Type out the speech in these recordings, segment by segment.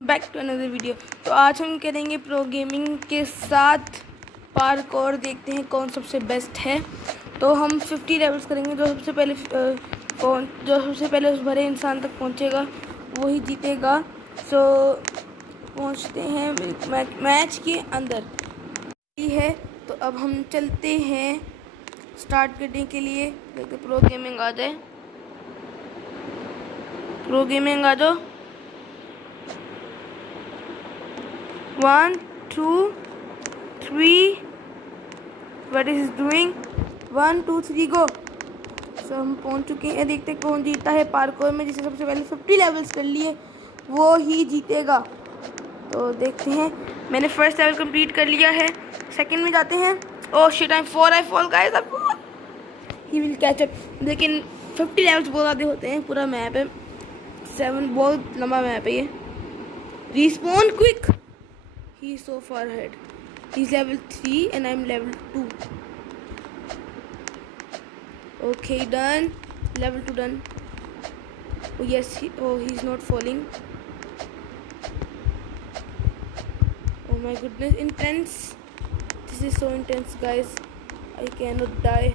Back to another video. तो आज हम करेंगे प्रो गेमिंग के साथ पार्कोर। देखते हैं कौन सबसे बेस्ट है। तो हम 50 लेवल्स करेंगे। जो सबसे पहले उस भरे इंसान तक पहुंचेगा वही जीतेगा। सो पहुंचते हैं मैच के अंदर है। तो अब हम चलते हैं स्टार्ट करने के लिए। देखते प्रो गेमिंग आ जाए। प्रो गेमिंग आ जाओ। 1 2 3 व्हाट इज डूइंग 1 2 3 गो। सो हम पहुंच चुके हैं। देखते हैं कौन जीता है पार्कोर में। जिसने सबसे पहले 50 लेवल्स कर लिए वो ही जीतेगा। तो देखते हैं। मैंने फर्स्ट लेवल कंप्लीट कर लिया है। सेकंड में जाते हैं। Oh shit I fall guys. He will catch up. लेकिन 50 लेवल्स बहुत ज़्यादा होते हैं। पूरा मैप है 7, बहुत लंबा मैप है ये। Respawn quick. He is so far ahead. He's level 3 and I'm level 2. Okay, done. Level 2 done. Oh yes, he's not falling. Oh my goodness, intense. This is so intense, guys. I cannot die.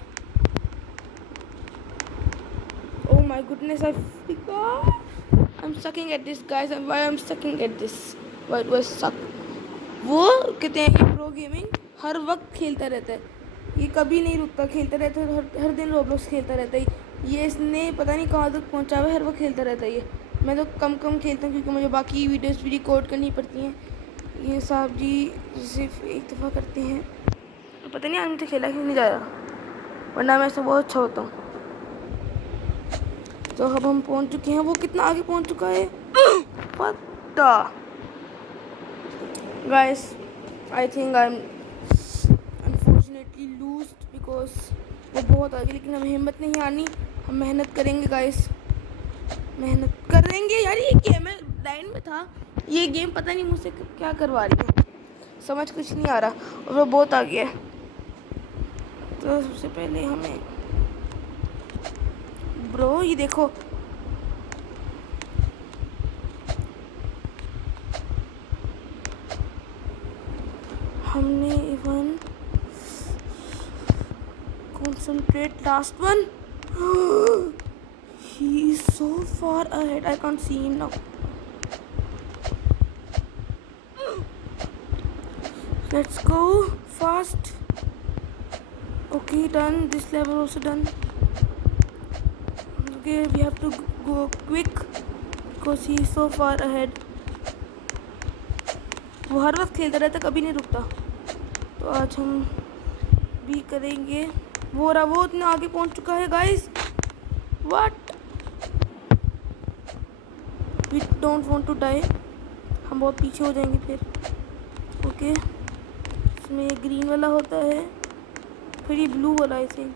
Oh my goodness, I forgot. I'm sucking at this, guys. Why I'm sucking at this? Why do I suck? वो कहते हैं कि pro gaming हर वक्त खेलता रहता है। ये कभी नहीं रुकता, खेलता रहता है। हर दिन रोब्लॉक्स खेलता रहता है। ये इसने पता नहीं कहाँ तक पहुँचा हुआ है। हर वक्त खेलता रहता है ये। मैं तो कम खेलता हूँ क्योंकि मुझे बाकी वीडियोस भी रिकॉर्ड करनी पड़ती हैं। ये साहब जी सिर्फ एक दफ़ा करते हैं। पता नहीं आज मुझे खेला क्यों नहीं जा रहा, वरना मैं ऐसा बहुत अच्छा होता हूँ। तो अब हम पहुँच चुके हैं। वो कितना आगे पहुँच चुका है पता। Guys, I think I'm unfortunately lost because वो बहुत आगे। लेकिन हमें हिम्मत नहीं हारनी। हम मेहनत करेंगे गाइस, मेहनत करेंगे। यार ये गेम है, लाइन में था। ये गेम पता नहीं मुझसे क्या करवा रही है, समझ कुछ नहीं आ रहा। और वो बहुत आगे है। तो सबसे पहले हमें ब्रो ये देखो। हमने even concentrate last one. He is so far ahead. I can't see him now. Let's go fast. Okay, done. This level also done. Okay, we have to go quick because he is so far ahead. वो हर वक्त खेलता रहता, कभी नहीं रुकता। तो आज हम भी करेंगे। वो रहा, वो इतना आगे पहुंच चुका है guys. What, we don't want to die. हम बहुत पीछे हो जाएंगे फिर। ओके, इसमें ये ग्रीन वाला होता है, फिर ये ब्लू वाला। I think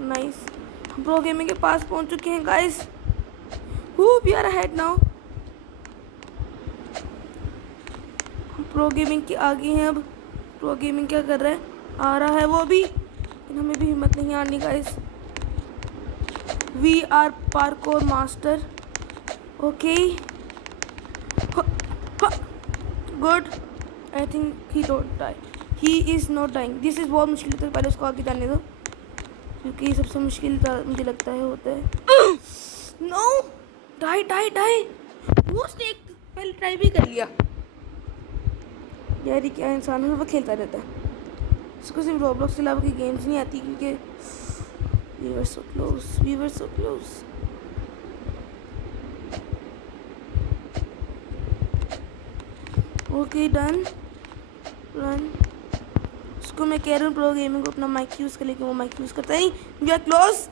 nice. हम प्रो गेमिंग के पास पहुंच चुके हैं guys. We are ahead now. हम प्रो गेमिंग के आगे हैं। अब प्रो गेमिंग क्या कर रहा है, आ रहा है वो भी। लेकिन हमें भी हिम्मत नहीं हारनी guys. We are parkour master. Okay good. I think he don't die. He is not dying. This is बहुत मुश्किल था। पहले उसको आगे जाने दो क्योंकि सबसे मुश्किल मुझे लगता है होता है। No, die die die. वो उसने एक पहले ट्राई भी कर लिया। यार ये क्या इंसान है, वो खेलता रहता है। उसको सिर्फ रोब्लॉक्स के अलावा की गेम्स नहीं आती क्योंकि we were so close. Okay, done. Run. उसको मैं कह रहा हूँ प्रो गेमिंग को अपना माइक यूज़ कर, लेकिन वो माइक यूज़ करता नहीं। We are close.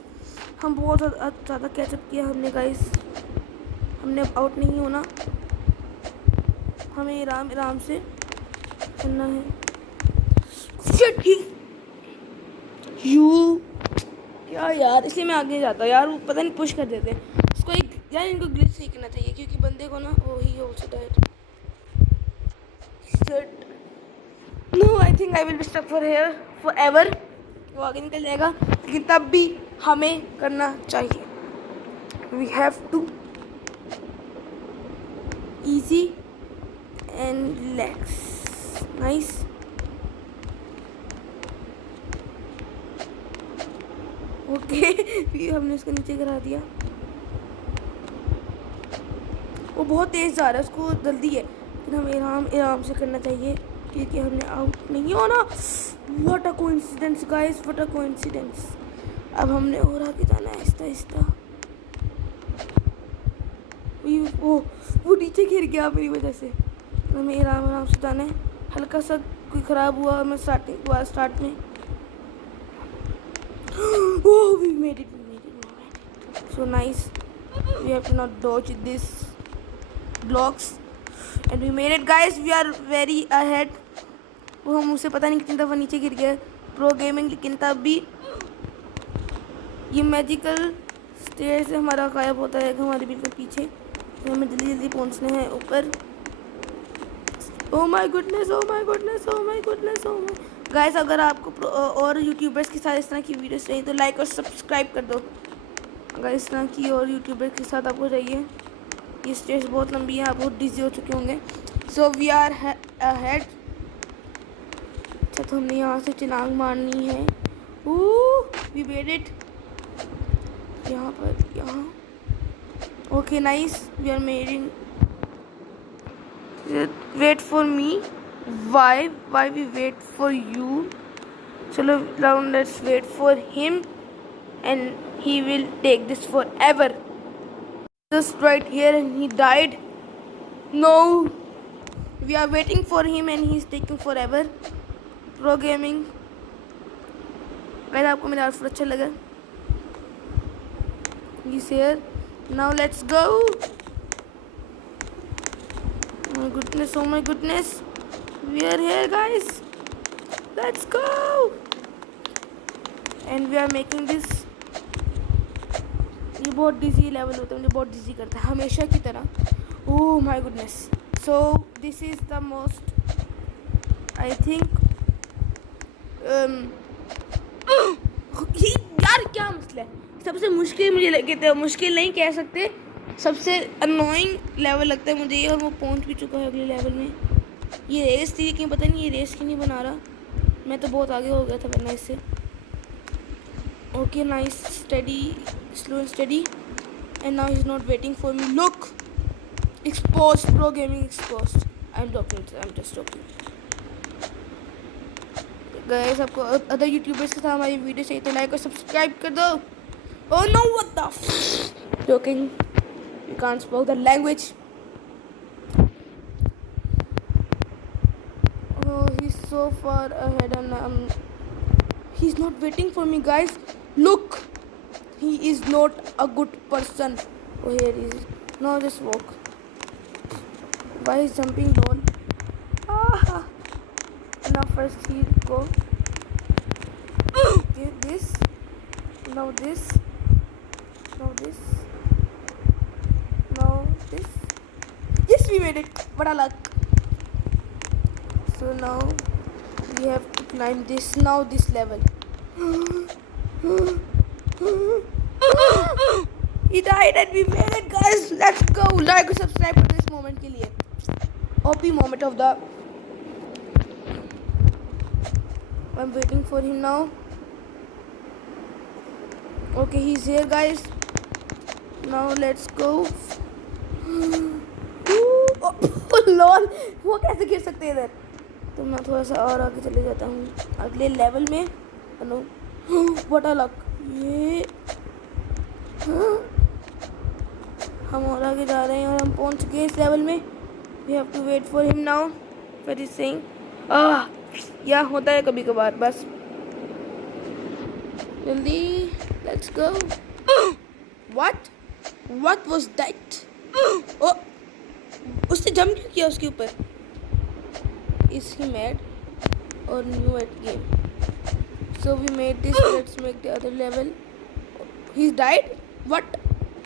हम बहुत ज़्यादा कैचअप किया हमने गाइस। हमने अब आउट नहीं होना। हमें आराम से करना है। यू क्या यार, इसलिए मैं आगे जाता हूँ यार। वो पता नहीं पुश कर देते हैं उसको। एक यार इनको ग्लिच सीखना चाहिए क्योंकि बंदे को ना वो ही also died. No, I think I will be stuck for here forever. वो आगे निकल जाएगा लेकिन तब भी हमें करना चाहिए। We have to easy and relax. Nice. Okay फिर हमने उसको नीचे गिरा दिया. वो बहुत तेज़ जा रहा है, उसको जल्दी है, लेकिन हमें आराम से करना चाहिए क्योंकि हमने आउट नहीं होना. What a coincidence guys, what a coincidence. अब हमने और आगे जाना है आहिस्ता आहिस्ता. वो नीचे गिर गया मेरी वजह से. हमें आराम से जाना है. हल्का सा कोई ख़राब हुआ मैं स्टार्ट में. Oh, we made it. So nice. We have to not dodge this blocks, and we made it, guys. We are very ahead. वो हम उसे पता नहीं कितनी दफ़ा नीचे गिर गया प्रो गेमिंग, लेकिन तब भी ये मैजिकल स्टेयर से हमारा गायब होता है हमारे बिल्कुल पीछे. तो हमें जल्दी पहुंचना है ऊपर. Oh my goodness. गाइस, अगर आपको और यूट्यूबर्स के साथ इस तरह की वीडियोस चाहिए तो लाइक और सब्सक्राइब कर दो. अगर इस तरह की और यूट्यूबर्स के साथ आपको चाहिए. ये स्टेज बहुत लंबी है, आप बहुत डिजी हो चुके होंगे. So we are ahead. अच्छा, तो हमने यहाँ से चिनांग मारनी है. We made it. यहाँ okay nice. We are making. Wait for me. Why we wait for you? Chalo, now let's wait for him, and he will take this forever. Just right here, and he died. No, we are waiting for him, and he's taking forever. Pro gaming. अगर आपको मेरा आउटफिट अच्छा लगा, he's here. Now let's go. Oh my goodness. We are here, guys. Let's go. And we are making this. ये बहुत डिजी लेवल होता है, मुझे बहुत डिजी करता है हमेशा की तरह. Oh my goodness. So this is the most, I think, यार क्या मसला है. सबसे मुश्किल मुझे लगे थे, मुश्किल नहीं कह सकते, सबसे अनोइंग लेवल लगता है मुझे ये. और वो पहुंच भी चुका है अगले लेवल में. ये रेस थी, लेकिन पता नहीं ये रेस क्यों नहीं बना रहा. मैं तो बहुत आगे हो गया था वरना इससे. Okay nice. Study, slow and study. And now he is not waiting for me. Look, exposed. Pro gaming exposed. I am just talking. Guys, आपको अदर यूट्यूबर्स के साथ हमारी वीडियो चाहिए तो लाइक और सब्सक्राइब कर दो. Oh no, what the joking. You can't spoke the language. He's so far ahead, and he's not waiting for me, guys. Look, he is not a good person. Oh, here he is. No, just walk. Why is jumping down? Now first he go. Okay, this. Now this. Now this. Now this. Yes, we made it. What a luck. So now we have to climb this. Now this level. He died and we made it, guys. Let's go. Like and subscribe for this moment के लिए. OP moment of the. I'm waiting for him now. Okay, he's here, guys. Now let's go. Oh lol, वो कैसे गिर सकते हैं इधर. तो मैं थोड़ा सा और आगे चले जाता हूँ अगले लेवल में. Hello, what a luck. ये हम और आगे जा रहे हैं और हम पहुँच गए इस लेवल में. We have to wait for him now. What is saying. या होता है कभी कभार. बस जल्दी, let's go. What was that. ओ, उसने जंप क्यों किया उसके ऊपर. Is he mad or new at game? So we made this. Let's make the other level. He's died. What?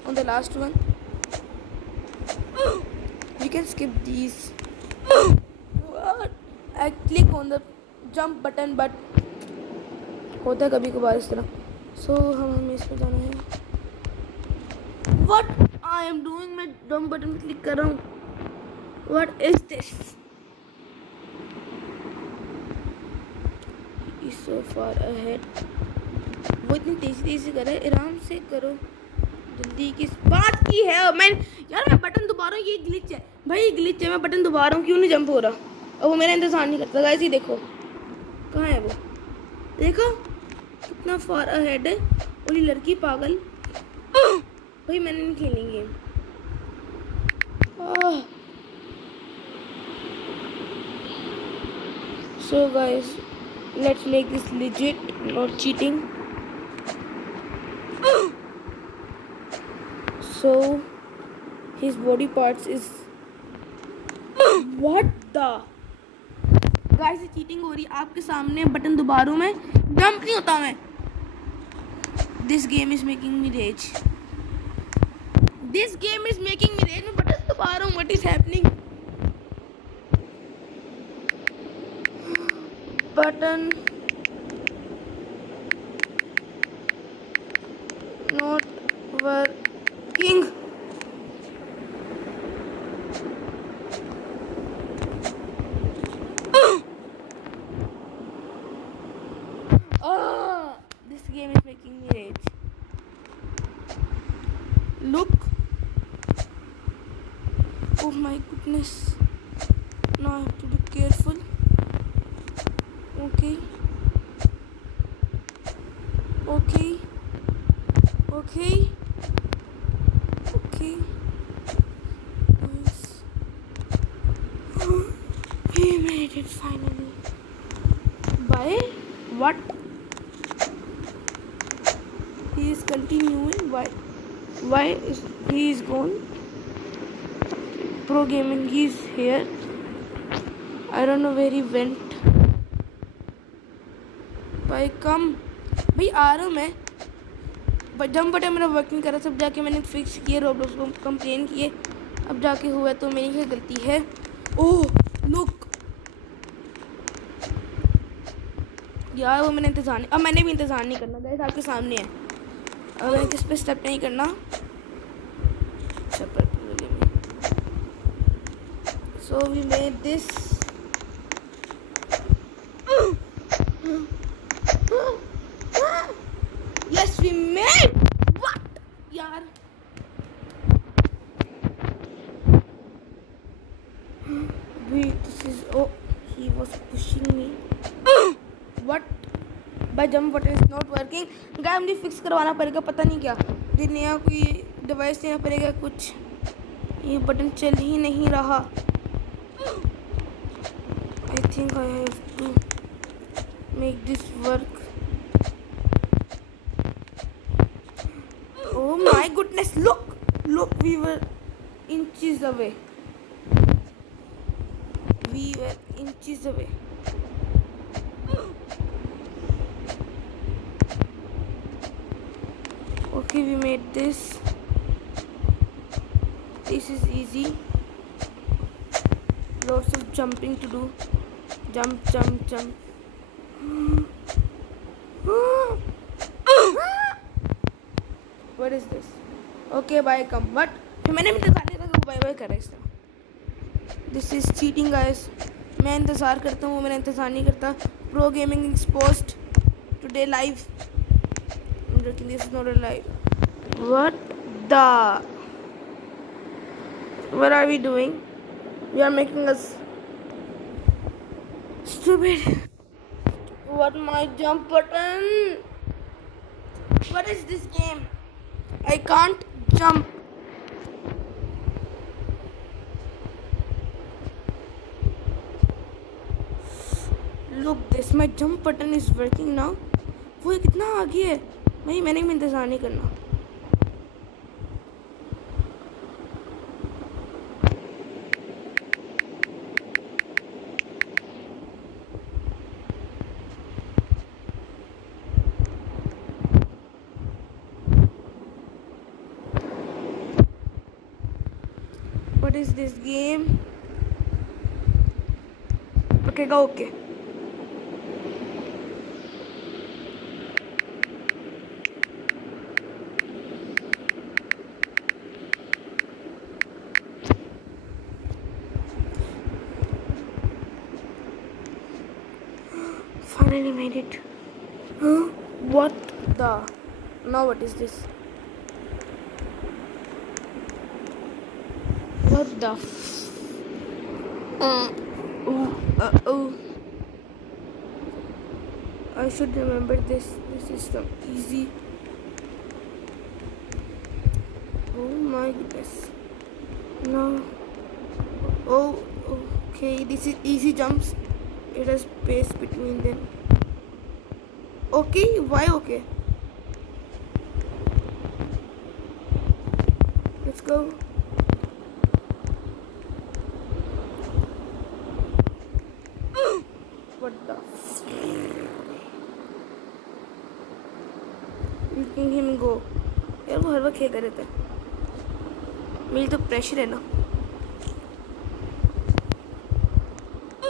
On the last one. We can skip these. What? I click on the jump button, but होता है कभी कभार इस तरह. So हमें इसमें जाना है. What I am doing? मैं jump button पे click कर रहा हूँ. What is this? He so far ahead. वो इतनी तेजी से कर रहा है, आराम से करो, जल्दी किस बात की है। और मैं बटन दबा रहा हूँ, ये ग्लिच है भाई, ग्लिच है। मैं बटन दबा रहा हूँ, क्यों नहीं जंप हो रहा? और वो मेरा इंतजार नहीं करता। गाइस ये देखो कहाँ है वो, देखो कितना फार अहेड है। और ये लड़की पागल, भाई मैंने नहीं खेली game. So guys, let's make this legit, not cheating. So his body parts is what the guys, ये चीटिंग हो रही है आपके सामने। बटन दबा रहा हूँ मैं, जंप नहीं होता मैं। This game is making me rage. This game is making me rage. मैं बटन दबा रहा हूँ, what is happening? Button not working. This game is making me rage. Look. Oh my goodness. Now I have to be careful. Okay. Okay. Okay. Okay. Nice. We made it finally. By what? He is continuing. Why is he is gone? Pro gaming, he is here. I don't know where he went. भाई कम, भाई आ रहा हूँ मैं। Jump button मेरा वर्किंग कर रहा, सब जाके मैंने फिक्स किए, रोबलोक्स को कंप्लेन किए, अब जाके हुआ तो मेरी क्या गलती है। ओह लुक यार, वो मैंने इंतज़ार नहीं, अब मैंने भी इंतज़ार नहीं करना गाइस, आपके सामने है। अब मैंने किस पे स्टेप नहीं करना। So we made this. Yes, we made. What? यार wait, this is, oh he was pushing me. What? by jump button is not working. गाय मुझे फिक्स करवाना पड़ेगा, पता नहीं क्या नया कोई डिवाइस देना पड़ेगा कुछ। ये बटन चल ही नहीं रहा। I think I have to make this work. Oh my goodness, look, we were inches away. Okay, we made this. This is easy. Lots of jumping to do. Jump. What is this? Okay, bye, come. What? मैंने भी इंतजार नहीं था, bye bye कर रहा है इस तरह। This is cheating, guys. मैं इंतज़ार करता हूँ, वो मेरा इंतज़ार नहीं करता। Pro gaming exposed today live. I'm joking, this is not a live. What the? What are we doing? You are making us stupid. What my jump button? What is this game? I can't jump. Look this, my jump button is working now. वो कितना आगे है भाई, मैंने भी इंतज़ार नहीं करना। What is this game? Okay, go okay. Finally finally made it. Huh? What the? Now what is this? What the oh. I should remember this. This is some easy. Oh my goodness. No. Oh, okay. This is easy jumps. It has space between them. Okay, why okay? Let's go. What the? Making him go. यार वो हर वक्त क्या कर रहे थे? मेरी तो प्रेशर है ना.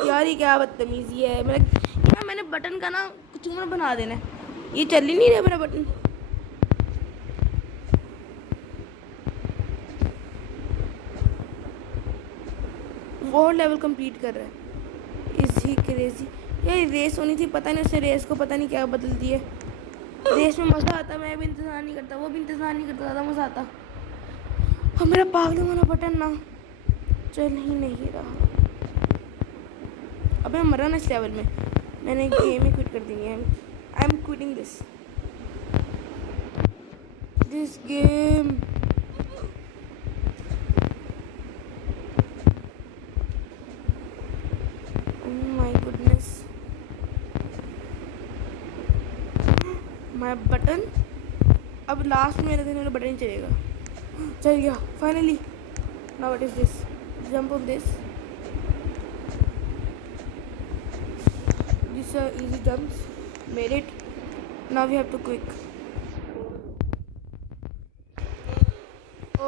यार ये क्या बदतमीजी है. मैंने बटन का ना चूना बना देना है. ये चल ही नहीं रहा मेरा बटन. वो लेवल कंप्लीट कर रहा है. Is he crazy. यार रेस होनी थी. पता नहीं उसने रेस को पता नहीं क्या बदल दिया. रेस में मज़ा आता. मैं भी इंतज़ार नहीं करता. वो भी इंतज़ार नहीं करता. ज़्यादा मज़ा आता. और मेरा पागल वाला बटन ना चल ही नहीं रहा. अबे मरा ना इस लेवल में. मैंने गेम ही क्विट कर दी है. I am quitting this game. My goodness. My button. अब लास्ट में मेरे दिन बटन चलेगा. चल गया finally. Now what is this? Jump on this. These are easy jumps. Made it. Now we have to quick.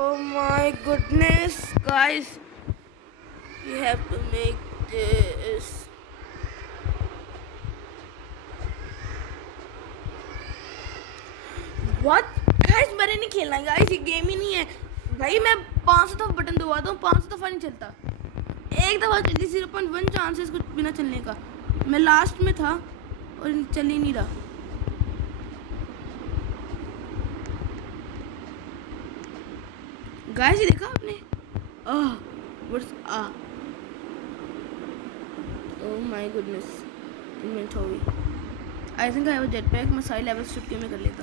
Oh my goodness, guys! We have to make this. What? Guys, मैंने नहीं खेलना है. Guys, ये गेम ही नहीं है. भाई मैं 500 दफ़ा बटन दबाता हूँ. 500 दफ़ा नहीं चलता. एक दफ़ा चलती. 0.1 चांसेस कुछ बिना चलने का. मैं लास्ट में था और चल ही नहीं रहा. गाइस ये देखा आपने? Oh my goodness. Inventory. I think I have a jet pack. मैं सारे लेवल्स चुटकी में कर लेता.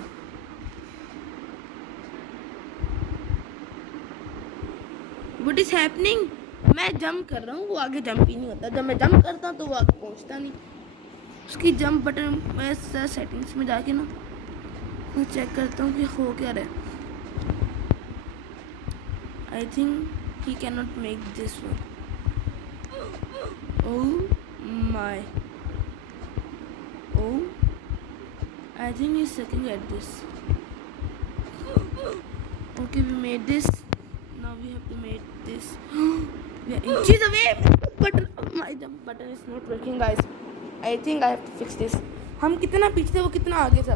What is happening? मैं जंप कर रहा हूँ. वो आगे जंप ही नहीं होता. जब मैं जंप करता हूँ तो वो आगे पहुँचता नहीं. उसकी जंप बटन मैं सेटिंग्स में जाके ना मैं चेक करता हूँ कि हो क्या रहा है. I think he can not make this one. Oh my. Oh I think he is sucking at this. Okay we made this. Now we have to make this. We are inches away, but my jump button is not working, guys. I think I have to fix this. हम कितना पीछे थे वो कितना आगे था.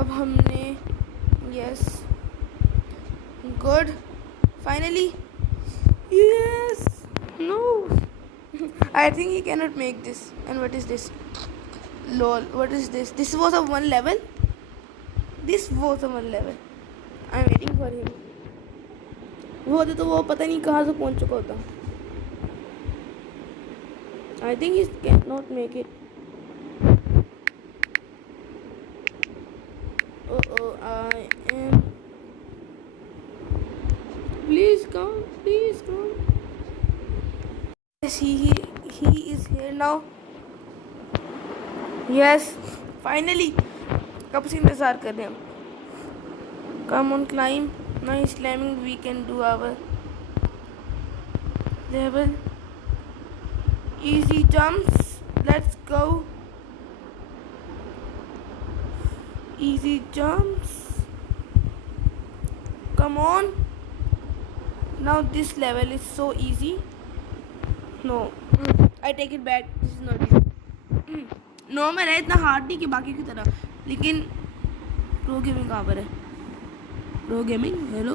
अब हमने yes good finally yes no I think he cannot make this. And what is this? Lol, what is this? This was a one level. This was a one level. I'm waiting for him. वो होते तो वो पता नहीं कहाँ से पहुँच चुका होता. I think he cannot make it. Oh, I am. Please come, please come. Yes, he is here now. Yes, finally. कब से इंतज़ार कर रहे हैं हम. Come on, climb. Nice climbing. We can do our level. Easy jumps. Let's go. Easy jumps. Come on. Now this level is so easy. No, I take it back. This is not easy. No, मैं इतना हार्ड नहीं कि बाकी की तरह. लेकिन pro gaming कहाँ पर है? Pro gaming hello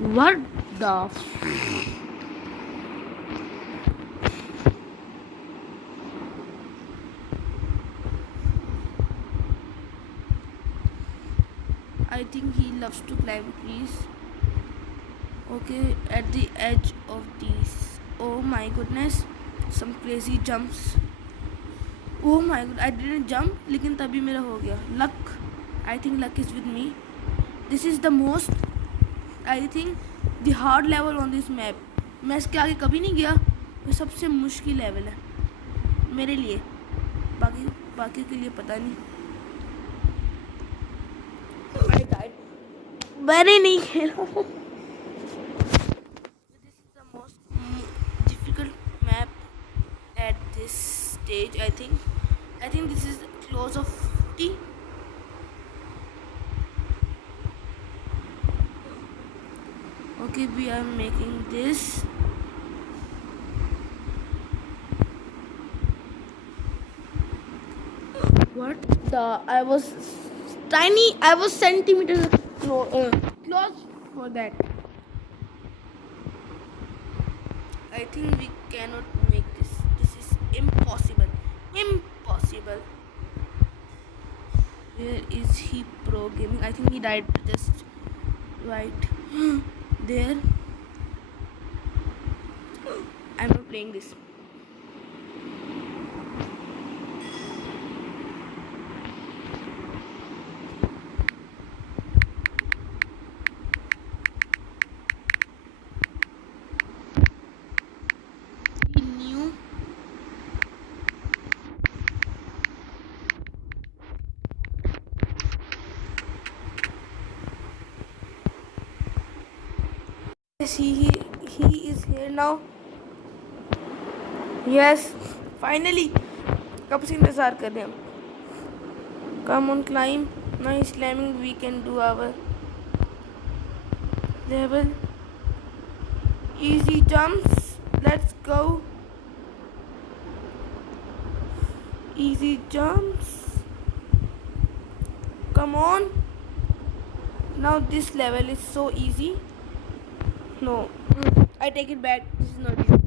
what the I think he loves to climb trees. Okay, at the edge of these. Oh my goodness, some crazy jumps. Oh my god, I didn't jump लेकिन तभी मेरा हो गया. Luck. I think luck is with me. This is the most, I think, the hard level on this map. मैं इसके आगे कभी नहीं गया. ये सबसे मुश्किल लेवल है मेरे लिए. बाकी के लिए पता नहीं. I died. मैंने नहीं खेला. This is the most difficult map at this stage. I think this is close of 50. Okay, we are making this. What the? I was tiny. I was centimeters close for that. I think we cannot make this. This is impossible. Impossible. Where is he pro gaming? I think he died just right there. I'm not playing this. He knew. Yes, he is here now. Yes, finally. कब से इंतजार कर रहे हैं हम. Come on, climb. Nice climbing. We can do our level. Easy jumps. Let's go. Easy jumps. Come on. Now this level is so easy. No, I take it back. This is not easy.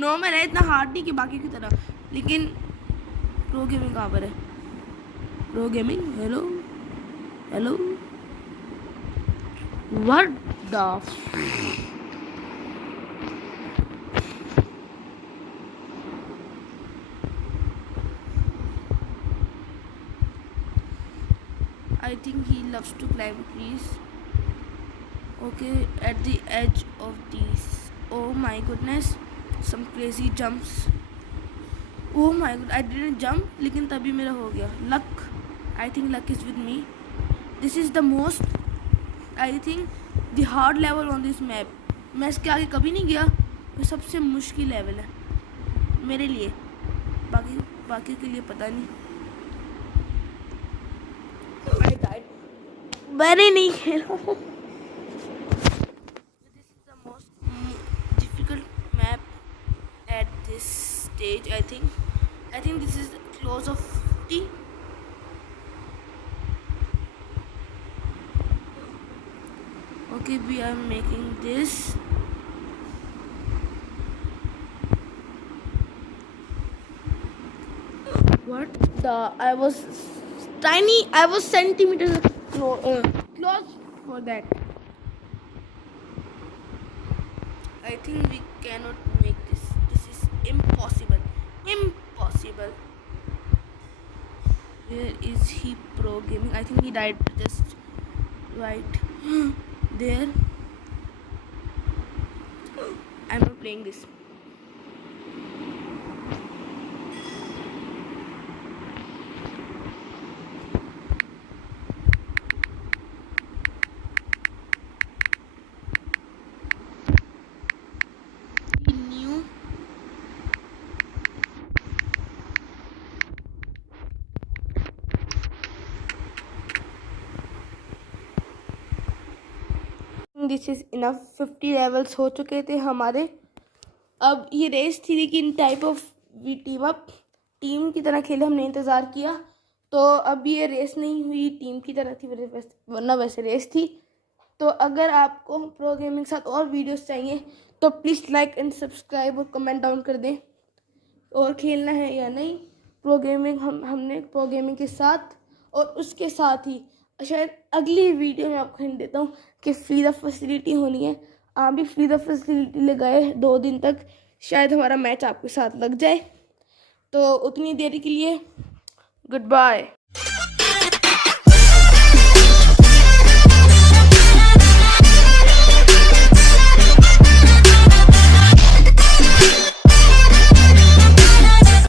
Normal है, इतना हार्ड नहीं कि बाकी की तरह. लेकिन pro gaming कहाँ पर है? Pro gaming, hello hello. What the I think he loves to climb trees. Okay, at the edge of these. Oh my goodness, some crazy jumps. Oh my god, I didn't jump लेकिन तभी मेरा हो गया. Luck. I think luck is with me. This is the most, I think, the hard level on this map. मैं इसके आगे कभी नहीं गया. ये सबसे मुश्किल लेवल है मेरे लिए. बाकी के लिए पता नहीं. I died. मैंने नहीं खेला. This is the most difficult map at this stage. I think this is close of 50. Okay, we are making this. What the? I was tiny. I was centimeters close for that. I think we cannot make this. This is impossible. Impossible. Where is he pro gaming? I think he died just right there. I'm not playing this. He knew. This is enough. 50 levels हो चुके थे हमारे. अब ये race थी लेकिन type of we team up, team की तरह खेले. हमने इंतज़ार किया तो अब ये रेस नहीं हुई, टीम की तरह थी वरना वैसे रेस थी. तो अगर आपको प्रो गेमिंग के साथ और वीडियोस चाहिए तो प्लीज़ लाइक एंड सब्सक्राइब और कमेंट डाउन कर दें. और खेलना है या नहीं प्रो गेमिंग. हमने प्रो गेमिंग के साथ और उसके साथ ही शायद अगली वीडियो में आपको हिंट देता हूँ कि फ्री द फैसिलिटी होनी है। आप भी फ्री द फैसिलिटी लगाए 2 दिन तक, शायद हमारा मैच आपके साथ लग जाए। तो उतनी देर के लिए गुड बाय।